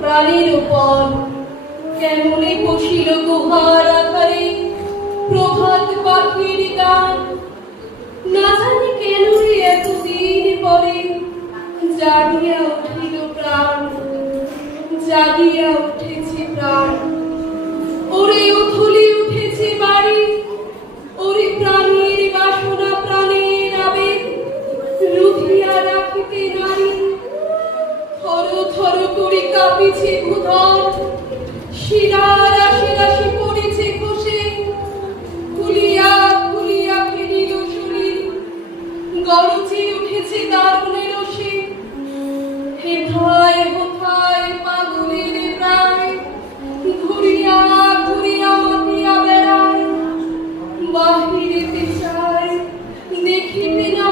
প্রাণের উপর কেমনে বসিল গুহার আকারে প্রভাত পাখির গান। না জানি কেন এতদিন পরে জাগিয়া উঠিল প্রাণ, জাগিয়া উঠেছে প্রাণ। ওরে উথলি উঠেছে বাড়ি, ওরে প্রাণের বাসনা প্রাণের আবেগ রুধিয়া রাখিতে নারী। থর থর করে কাঁপিছে ভূধর, শিরা রাশি রাশি পড়েছে খসে। খুলিয়া খুলিয়া ফেলিল শরীর, গরজে উঠেছে দারুণের রসে। হেথায় হোথায় পাগলের প্রায় ঘুরিয়া ঘুরিয়া মাতিয়া বেড়ায়। বাহিরে পেছায় দেখিতে না